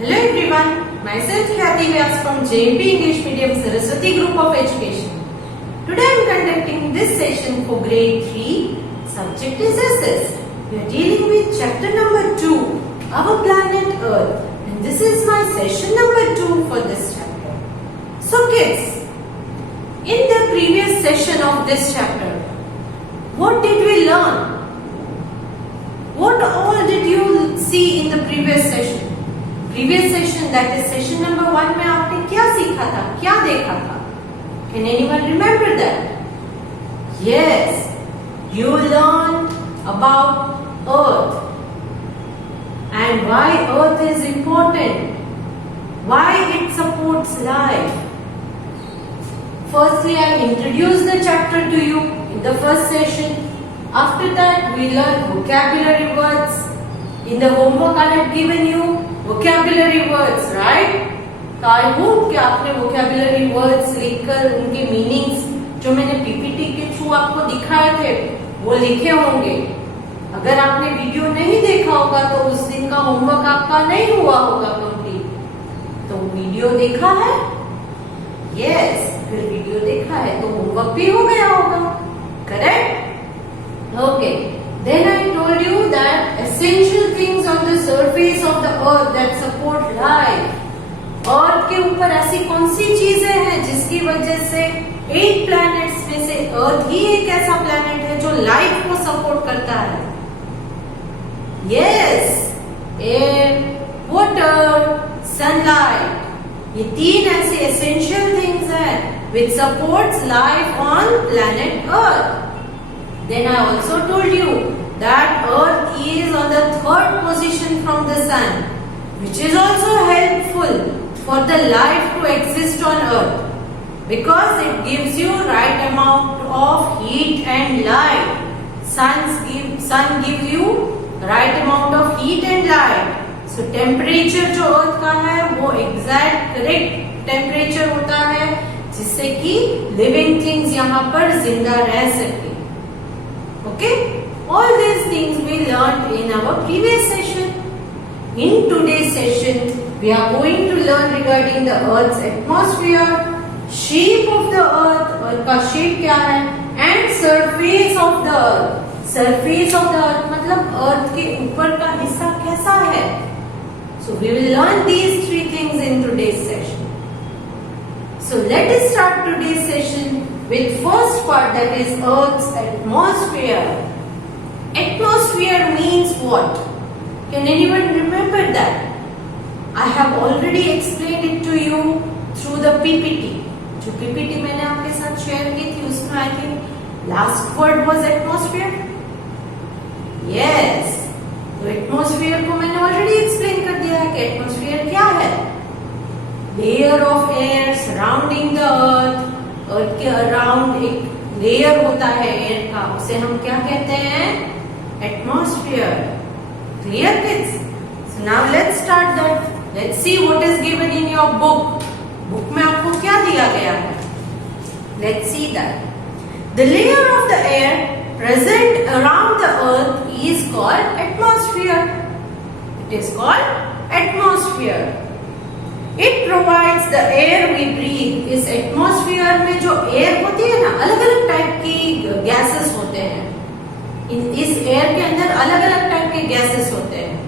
Hello everyone, myself Khyati Vyas from JMP English Medium Saraswati Group of Education. Today I am conducting this session for grade 3. Subject is SS. We are dealing with chapter number 2, Our Planet Earth. And this is my session number 2 for this chapter. So kids, in the previous session of this chapter, what did we learn? What all did you see in the previous session? Previous session, that is session number 1 में आपने क्या सीखा था, क्या देखा था? Can anyone remember that? Yes, you learned about Earth and why Earth is important, why it supports life. Firstly, I introduced the chapter to you in the first session. After that, we learned vocabulary words. In the homework I had given you vocabulary words, right? So I hope कि आपने vocabulary words लिखकर उनके meanings जो मैंने PPT के through आपको दिखाए थे वो लिखे होंगे. अगर आपने वीडियो नहीं देखा होगा तो उस दिन का होमवर्क आपका नहीं हुआ होगा कंप्लीट. तो वीडियो देखा है? Yes, फिर वीडियो देखा है तो होमवर्क भी हो गया होगा. Correct? Okay. Then I told you that essential things on the surface of the earth that support life. अर्थ के ऊपर ऐसी कौन सी चीजें हैं जिसकी वजह से 8 प्लैनेट्स में से अर्थ ही एक ऐसा प्लैनेट है जो लाइफ को सपोर्ट करता है. यस, एयर, वाटर, सनलाइट, ये 3 ऐसे एसेंशियल थिंग्स हैं which supports life on planet Earth. Then I also told you that Earth is on the 3rd position from the Sun, which is also helpful for the life to exist on Earth because it gives you right amount of heat and light. Sun gives you right amount of heat and light. So temperature जो Earth का है वो exact correct temperature होता है जिससे कि living things यहाँ पर जिंदा रह सके. Okay, all these things we learned in our previous session. In today's session, we are going to learn regarding the Earth's atmosphere, shape of the Earth, Earth का shape क्या है, and surface of the Earth. Surface of the Earth मतलब Earth के ऊपर का हिस्सा कैसा है. So we will learn these 3 things in today's session. So let us start today's session with first part, that is Earth's atmosphere. Atmosphere means what? Can anyone remember that? I have already explained it to you through the PPT. जो PPT मैंने आपके साथ share की थी उसमें I think last word was atmosphere. Yes, तो atmosphere को मैंने already explain कर दिया है कि atmosphere क्या है. Layer of air surrounding the earth. अर्थ के अराउंड एक लेयर होता है एयर का, उसे हम क्या कहते हैं? Atmosphere. Clear kids? So now let's start that. Let's see what is given in your book. Book में आपको क्या दिया गया है? Let's see that. The layer of the air present around the earth is called atmosphere. It is called atmosphere. It provides the air we breathe. इस atmosphere में जो air होती है ना, अलग अलग टाइप की गैसेस होते हैं. इस एयर के अंदर अलग अलग टाइप के गैसेस होते हैं.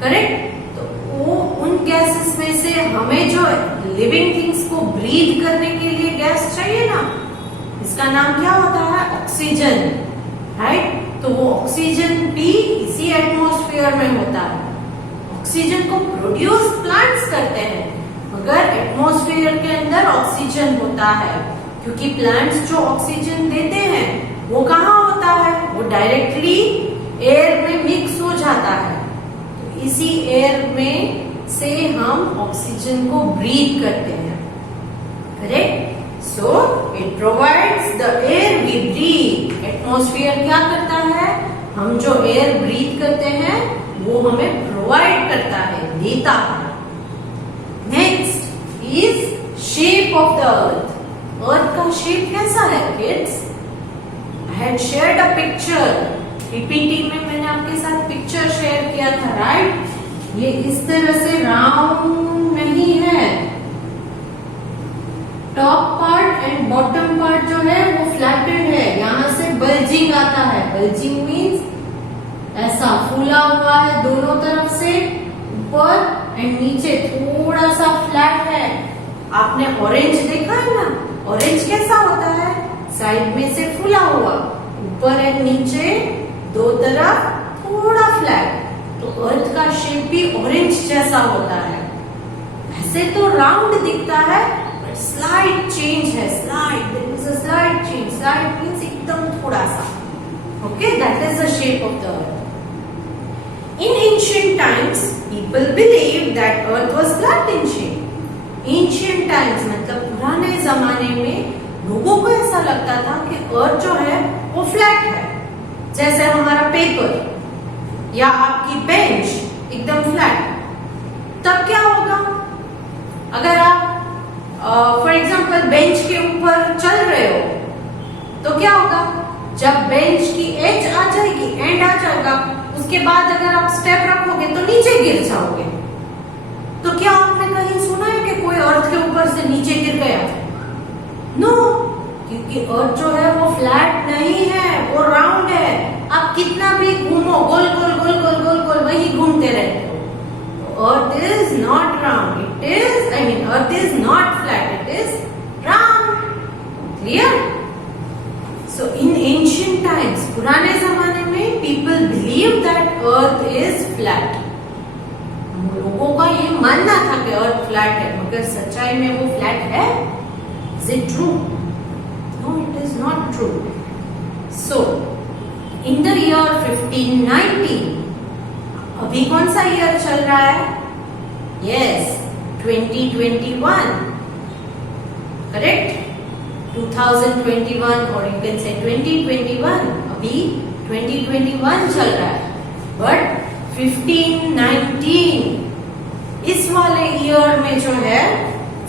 करेक्ट? तो वो उन गैसेस में से हमें जो लिविंग थिंग्स को ब्रीथ करने के लिए गैस चाहिए ना, इसका नाम क्या होता है? ऑक्सीजन. राइट? तो वो ऑक्सीजन भी इसी एटमॉस्फेयर में होता है. ऑक्सीजन को प्रोड्यूस प्लांट्स करते हैं, मगर एटमॉस्फेयर के अंदर ऑक्सीजन होता है क्योंकि प्लांट्स जो ऑक्सीजन देते हैं वो कहाँ होता है? वो डायरेक्टली एयर में मिक्स हो जाता है. तो इसी एयर में से हम ऑक्सीजन को ब्रीथ करते हैं. Correct? So it provides the air we breathe. Atmosphere क्या करता है? हम जो एयर ब्रीथ करते हैं वो हमें प्रोवाइड करता है, देता है. Next is shape of the earth. Earth का शेप कैसा है kids? I had shared a picture. PPT में मैंने आपके साथ पिक्चर शेयर किया था, राइट? ये इस तरह से राउंड नहीं है। Top part and bottom part जो है वो फ्लैटेड है, यहाँ से बल्जिंग आता है। बल्जिंग मीन्स ऐसा फूला हुआ है दोनों तरफ से, ऊपर एंड नीचे थोड़ा सा फ्लैट है। आपने ऑरेंज देखा है ना, ऑरेंज कैसा होता है, साइड में से फूला हुआ, ऊपर एंड नीचे दो तरफ थोड़ा फ्लैट। तो अर्थ का शेप भी ऑरेंज जैसा होता है। ऐसे तो राउंड दिखता है, बट स्लाइड चेंज है। Slight, there is a slight change. Slight means एकदम थोड़ा सा। Okay, that is the shape of the earth. In ancient times people believe that earth was flat in shape. Ancient times मतलब पुराने जमाने में लोगों को ऐसा लगता था कि अर्थ जो है वो फ्लैट है, जैसे हमारा पेपर या आपकी बेंच एकदम फ्लैट। तब क्या होगा, अगर आप फॉर एग्जाम्पल बेंच के ऊपर चल रहे हो तो क्या होगा, जब बेंच की एज आ जाएगी, एंड आ जाएगा, उसके बाद अगर आप स्टेप रखोगे तो नीचे गिर जाओगे। तो क्या आपने कहीं सुना है कि कोई अर्थ के ऊपर से नीचे गिर गया? नो, क्योंकि अर्थ जो है वो फ्लैट नहीं है, वो राउंड है। आप कितना भी घूमो, गोल गोल गोल गोल गोल गोल वही घूमते रहते हो। Earth is not round, it is, I mean earth is not flat, it is round. Clear? So in ancient times, पुराने जमाने में people believe that earth is flat. लोगों का ये मानना था कि अर्थ फ्लैट है, मगर सच्चाई में वो फ्लैट है? Is it true? No, it is not true. So in the year 1590, अभी कौन सा ईयर चल रहा है? Yes, 2021, correct? 2021 और यू कैन से 2021, अभी 2021 चल रहा है। बट 1519 इस वाले ईयर में जो है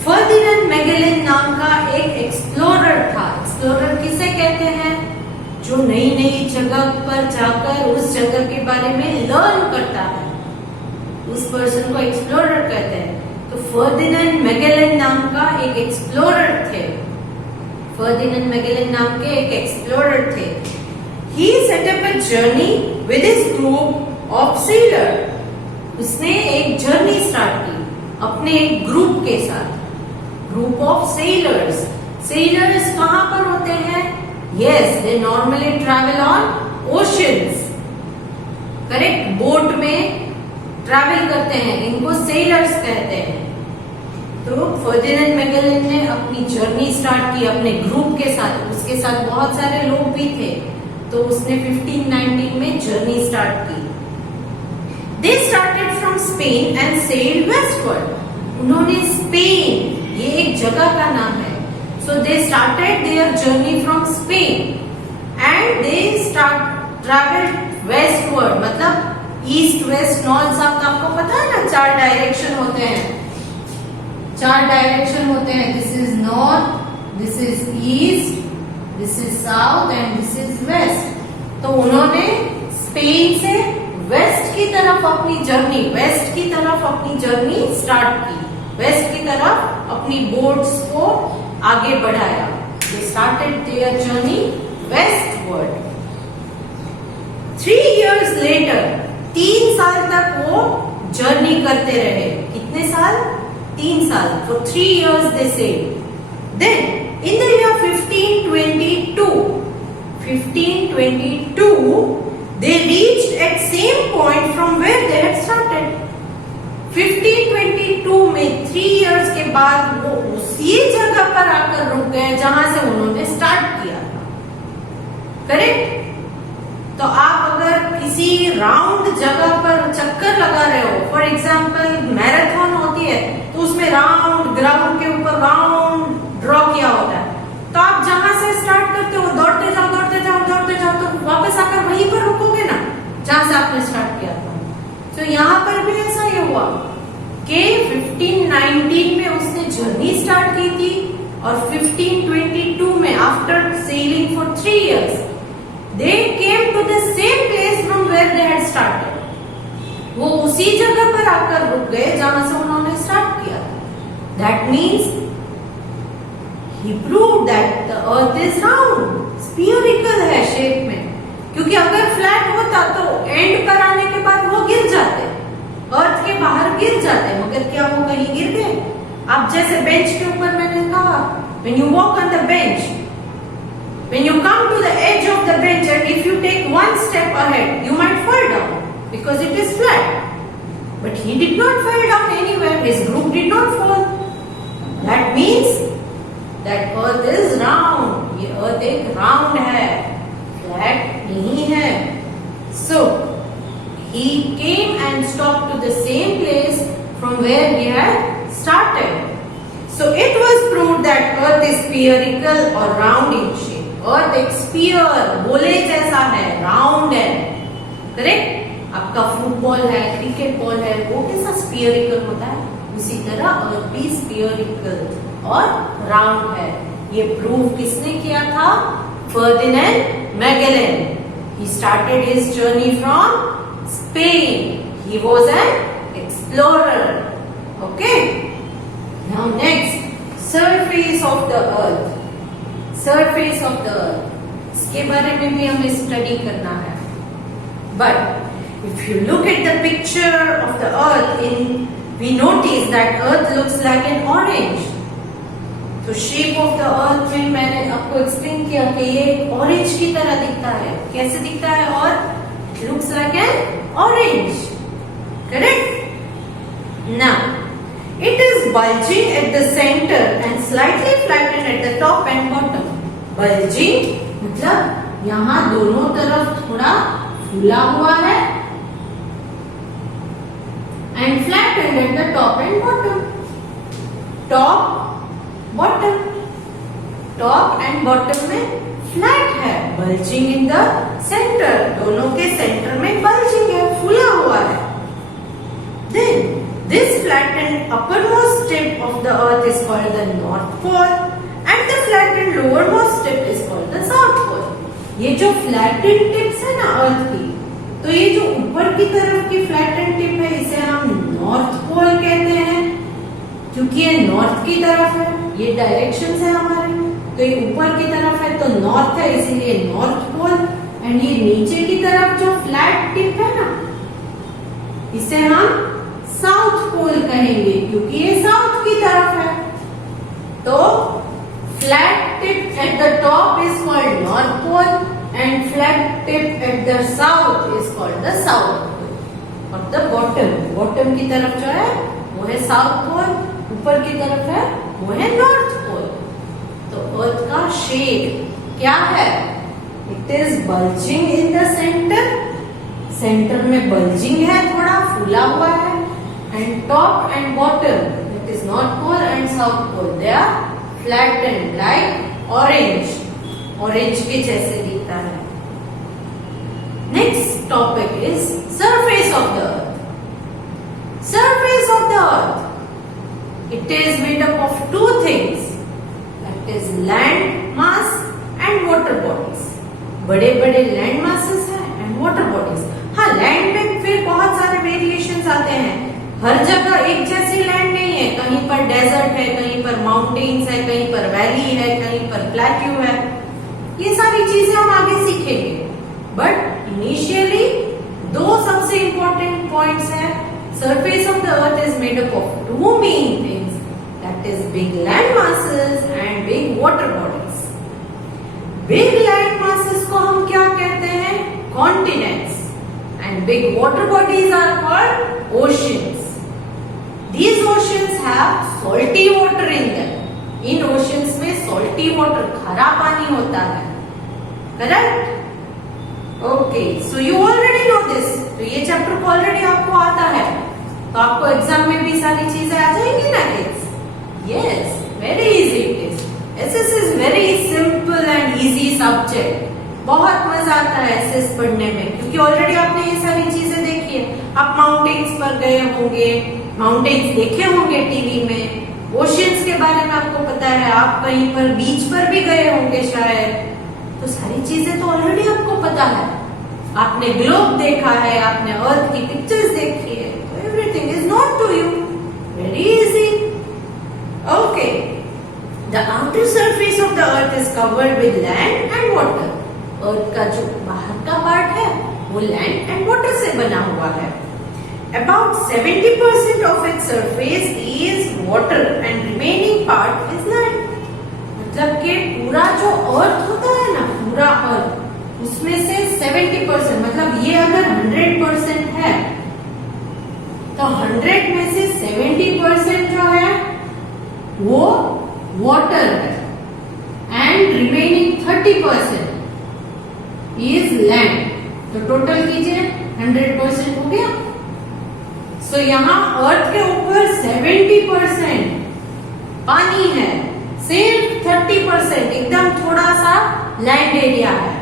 फर्डिनेंड मैगेलन नाम का एक एक्सप्लोरर था। एक्सप्लोरर किसे कहते हैं? जो नई नई जगह पर जाकर उस जगह के बारे में लर्न करता है, उस पर्सन को एक्सप्लोरर कहते हैं। तो फर्डिनेंड मैगेलन नाम का एक एक्सप्लोरर थे। फर्डिनेंड मैगेलन नाम के एक एक्सप्लोरर थे। He set up a journey with his group of sailor. उसने एक जर्नी स्टार्ट की अपने एक ग्रुप के साथ, ग्रुप ऑफ सेलर्स। सेलर्स कहां पर होते हैं? Yes, they normally travel on oceans. Correct? Boat में ट्रैवल करते हैं, इनको सेलर्स कहते हैं। तो फर्डिनेंड मैगेलन ने अपनी जर्नी स्टार्ट की अपने ग्रुप के साथ। उसके साथ बहुत सारे लोग भी थे। तो उसने 1519 में जर्नी स्टार्ट की। They started from Spain and sailed westward. उन्होंने स्पेन, ये एक जगह का नाम है, so they started their journey from Spain and they traveled westward, मतलब ईस्ट वेस्ट नॉर्थ साउथ। आपको पता है ना, 4 डायरेक्शन होते हैं, 4 डायरेक्शन होते हैं। This is north, this is east, this is south and this is west. तो उन्होंने स्पेन से वेस्ट की तरफ अपनी जर्नी, वेस्ट की तरफ अपनी जर्नी स्टार्ट की, वेस्ट की तरफ अपनी बोट्स को आगे बढ़ाया। They started their journey westward. 3 years later, 3 साल तक वो जर्नी करते रहे। कितने साल? 3 साल। For 3 years they sailed. Then in the year 1522, they reached at same point from where they had started. 1522 में 3 years के बाद वो उसी जगह पर आकर रुक गए जहां से उन्होंने स्टार्ट किया था। करेक्ट? तो आप अगर किसी राउंड जगह पर चक्कर लगा रहे हो, फॉर एग्जाम्पल मैराथन होती है, तो उसमें राउंड ग्राउंड के ऊपर राउंड ड्रॉ किया होता है। तो आप जहां से स्टार्ट करते हो, दौड़ते जाओ दौड़ते जाओ दौड़ते जाओ, तो वापस आकर वहीं पर रुकोगे ना जहां से आपने स्टार्ट किया था। तो यहाँ पर भी ऐसा ही हुआ कि 1519 में उसने जर्नी स्टार्ट की थी और 1522 में after selling for 3 years they came to the same place from where they had started. वो उसी जगह पर आकर रुक गए जहां से उन्होंने स्टार्ट किया। That means he proved that the earth is round, spherical है शेप में, क्योंकि अगर फ्लैट होता तो एंड पर आने के बाद वो गिर जाते, अर्थ के बाहर गिर जाते, मगर क्या वो कहीं गिर गए? अब जैसे बेंच के ऊपर मैंने कहा, when you walk on the bench, when you come to the edge of the bench and if you take one step ahead, you might fall down because it is flat. But he did not fall down anywhere, his group did not fall. That means that earth is round. ये earth एक round है, flat नहीं है. So he came and stopped to the same place from where he had started. So it was proved that earth is spherical or round in shape. Earth एक sphere, गोले जैसा है, round है. Correct? आपका football है, cricket ball है, वो कैसा स्फीयरिकल होता है, उसी तरह अर्थ भी स्फीयरिकल और राउंड है। ये प्रूव किसने किया था? Ferdinand Magellan. He started his journey from Spain. He was an explorer. Okay, now next, surface of the earth. Surface of the अर्थ, इसके बारे में भी हमें स्टडी करना है। But if you look at the picture of the earth, we notice that earth looks like an orange. तो shape of the अर्थ में मैंने आपको एक्सप्लेन किया कि ये ऑरेंज की तरह दिखता है। कैसे दिखता है? और looks like an orange. Correct? Now, it is bulging at the center and slightly flattened at the top and bottom. Bulging मतलब यहाँ दोनों तरफ थोड़ा फूला हुआ है, and flattened at the top and bottom. Top, bottom. Top and bottom में flat है, bulging in the center. दोनों के center में bulging है, फूला हुआ है. Then this flattened uppermost tip of the earth is called the north pole, and the flattened lowermost tip is called the south pole. ये जो flattened tips है ना अर्थ की, तो ये जो ऊपर की तरफ की फ्लैटेंड टिप है, इसे हम नॉर्थ पोल कहते हैं, क्योंकि ये नॉर्थ की तरफ है, ये डायरेक्शंस है हमारे, तो ये ऊपर की तरफ है तो नॉर्थ है, इसीलिए नॉर्थ पोल। एंड ये नीचे की तरफ जो फ्लैट टिप है ना, इसे हम साउथ पोल कहेंगे, क्योंकि ये साउथ की तरफ है। तो flat tip at the top is called north pole and flat tip at the south is called the south pole. और the bottom की तरफ जो है वो है south pole, ऊपर की तरफ है वो है north pole. तो अर्थ का शेप क्या है? It is bulging in the center. Centre में bulging है, थोड़ा फूला हुआ है, and top and bottom, that is north pole and south pole, they are flattened like orange. Orange के जैसे दिखता है। Next topic is surface of the earth. Surface of the earth, it is made up of two things, that is land mass and water bodies. बड़े बड़े land masses हैं and water bodies. हाँ, land में फिर बहुत सारे variations आते हैं, हर जगह एक जैसी लैंड नहीं है, कहीं पर डेजर्ट है, कहीं पर माउंटेन्स है, कहीं पर वैली है, कहीं पर प्लेट्यू है। ये सारी चीजें हम आगे सीखेंगे, बट इनिशियली दो सबसे इंपॉर्टेंट पॉइंट्स हैं। Surface of the earth is made up of two main things, that is big land masses and big water bodies. Big land masses को हम क्या कहते हैं? Continents. And big water bodies are called oceans. These oceans have salty water in them. इन oceans में salty water, खारा पानी होता है। Correct? Okay, so you already know this. तो ये चैप्टर को ऑलरेडी आपको आता है, तो आपको एग्जाम में भी सारी चीजें आ जाएंगी ना kids? Yes, very easy it is. SS is very simple and easy subject. बहुत मजा आता है एसएस पढ़ने में, क्योंकि ऑलरेडी आपने ये सारी चीजें देखी है। आप माउंटेन्स पर गए होंगे, माउंटेन्स देखे होंगे टीवी में, ओशियंस के बारे में आपको पता है, आप कहीं पर बीच पर भी गए होंगे शायद, तो सारी चीजें तो ऑलरेडी आपको पता है। आपने ग्लोब देखा है, आपने अर्थ की पिक्चर्स देखी है, तो everything is known to you, very easy. Okay, the outer surface of the earth is covered with land and water. Earth का जो बाहर का पार्ट है वो लैंड एंड वाटर से बना हुआ है। About 70% of its surface is water and remaining part is land. मतलब कि पूरा जो अर्थ होता है ना, पूरा अर्थ, उसमें से 70%, मतलब ये अगर 100% है तो 100 में से 70% जो है वो वाटर है एंड रिमेनिंग 30% इज लैंड। तो टोटल कीजिए 100% हो गया। सो यहाँ अर्थ के ऊपर 70% पानी है, सिर्फ 30% एकदम थोड़ा सा लैंड एरिया है।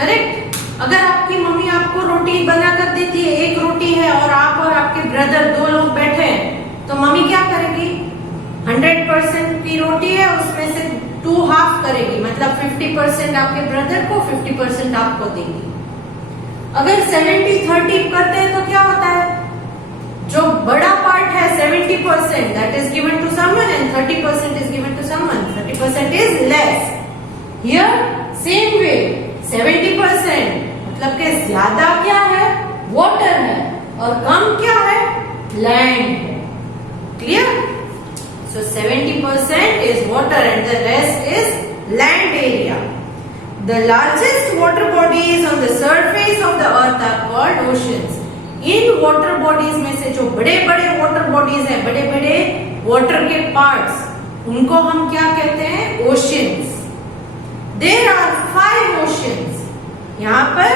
करेक्ट? अगर आपकी मम्मी आपको रोटी बना कर देती है, एक रोटी है और आप और आपके ब्रदर 2 लोग बैठे हैं, तो मम्मी क्या करेगी? 100% की रोटी है, उसमें से 2 हाफ करेगी, मतलब 50% आपके ब्रदर को, 50% आपको देगी। अगर 70-30 करते हैं तो क्या होता है? जो बड़ा पार्ट है 70% that is given to someone and 30% is given to someone, 30% is less. Here same way 70% मतलब कि ज्यादा क्या है? वाटर है, और कम क्या है? लैंड है। Clear? So 70% is water and the rest is land area. The largest water bodies on the surface of the earth are called oceans. In water bodies में से जो बड़े बड़े वाटर बॉडीज हैं, बड़े बड़े वाटर के पार्ट्स, उनको हम क्या कहते हैं? ओशियंस। There are 5 oceans. यहाँ पर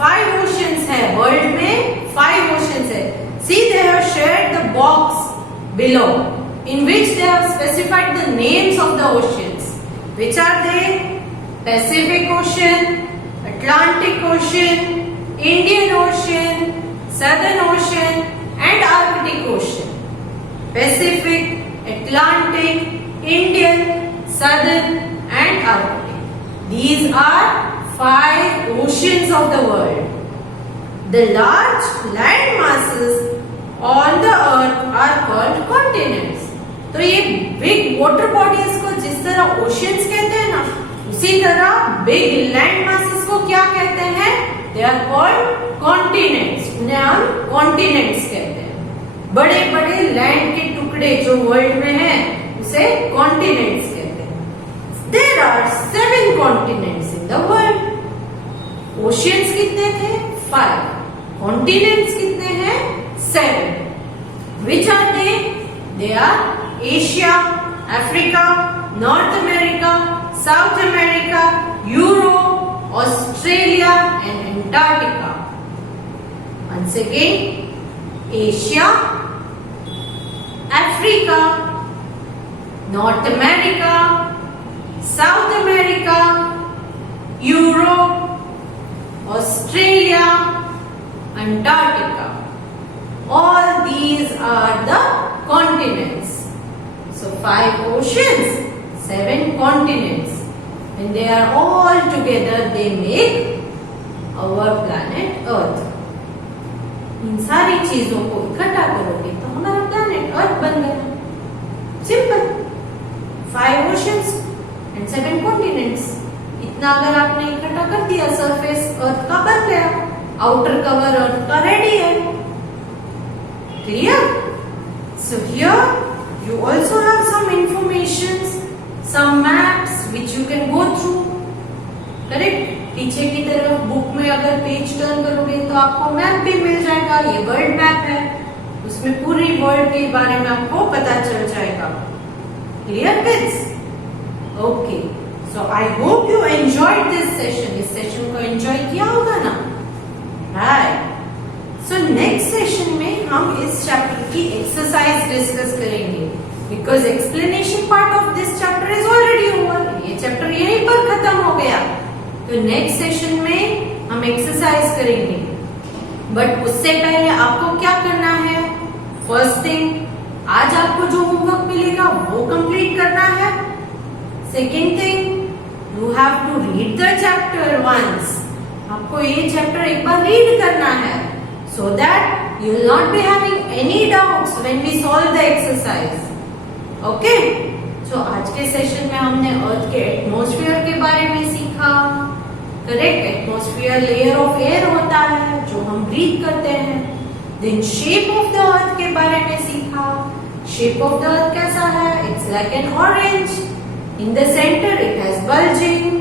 5 ओशियंस है, वर्ल्ड में 5 ओशियंस है। See they have shared the box below in which they have specified the names of the oceans. Which are they? Pacific Ocean, Atlantic Ocean, Indian Ocean, Southern Ocean and Arctic Ocean. Pacific, Atlantic, Indian, Southern and Arctic. These are 5 oceans of the world. The large land masses on the earth are called continents. तो ये big water bodies को जिस तरह oceans कहते हैं ना, उसी तरह big land masses को क्या कहते हैं? They are called continents. उन्हें हम continents कहते हैं। बड़े बड़े लैंड के टुकड़े जो वर्ल्ड में हैं, उसे continents कहते हैं। There are 7 continents in the world. Oceans कितने थे? 5. Continents कितने हैं? 7. Which are they? They are Asia, Africa, North America, South America, Europe, Australia and Antarctica. Once again, Asia, Africa, North America, South America, Europe, Australia, Antarctica. All these are the continents. So 5 oceans, 7 continents. When they are all together, they make our planet Earth. इन सारी चीजों को इकट्ठा करोगे तो हमारा planet earth बन गया। Simple. 5 oceans and 7 continents. इतना अगर आपने इकट्ठा कर दिया, सरफेस अर्थ का बन गया, आउटर कवर अर्थ का रेडी है। Clear? So here you also have some information, some maps which you can go through. Correct? पीछे की तरफ बुक में अगर पेज टर्न करोगे तो आपको मैप भी मिल जाएगा। ये वर्ल्ड मैप है, उसमें पूरी वर्ल्ड के बारे में आपको पता चल जाएगा। Clear kids? Okay, so I hope you enjoyed this session. इस सेशन को एंजॉय किया होगा ना? राइट। सो नेक्स्ट सेशन में हम इस चैप्टर की एक्सरसाइज डिस्कस करेंगे, because explanation part of this chapter is already over. ये चैप्टर यहीं पर खत्म हो गया। तो नेक्स्ट सेशन में हम एक्सरसाइज करेंगे, बट उससे पहले आपको क्या करना है? फर्स्ट थिंग, आज आपको जो होमवर्क मिलेगा वो कंप्लीट करना है। Second thing, you have to read the chapter once. आपको ये चैप्टर एक बार रीड करना है, so that you will not be having any doubts when we solve the exercise. Okay? So आज के सेशन में हमने अर्थ के एटमॉस्फेयर के बारे में सीखा. Correct? Atmosphere layer of air होता है जो हम ब्रीथ करते हैं. Then shape of the earth के बारे में सीखा. शेप ऑफ द अर्थ कैसा है? It's like an orange. In the centre it has bulging.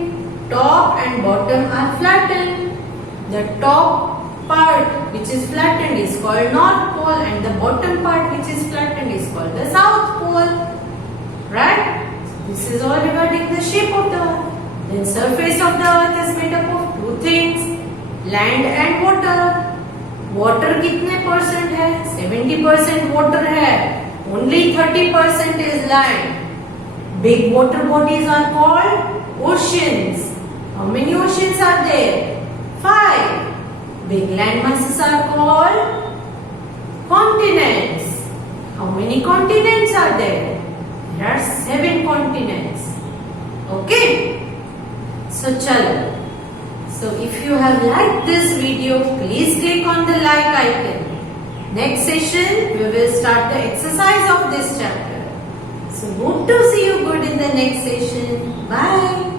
Top and bottom are flattened. The top part which is flattened is called North Pole and the bottom part which is flattened is called the South Pole. Right? This is all regarding the shape of the earth. Then surface of the earth is made up of two things, land and water. Water कितने percent है? 70% water है. Only 30% is land. Big water bodies are called oceans. How many oceans are there? 5. Big land masses are called continents. How many continents are there? There are 7 continents. Okay? So chalo. So if you have liked this video, please click on the like icon. Next session, we will start the exercise of this chapter. So hope to see you good in the next session. Bye.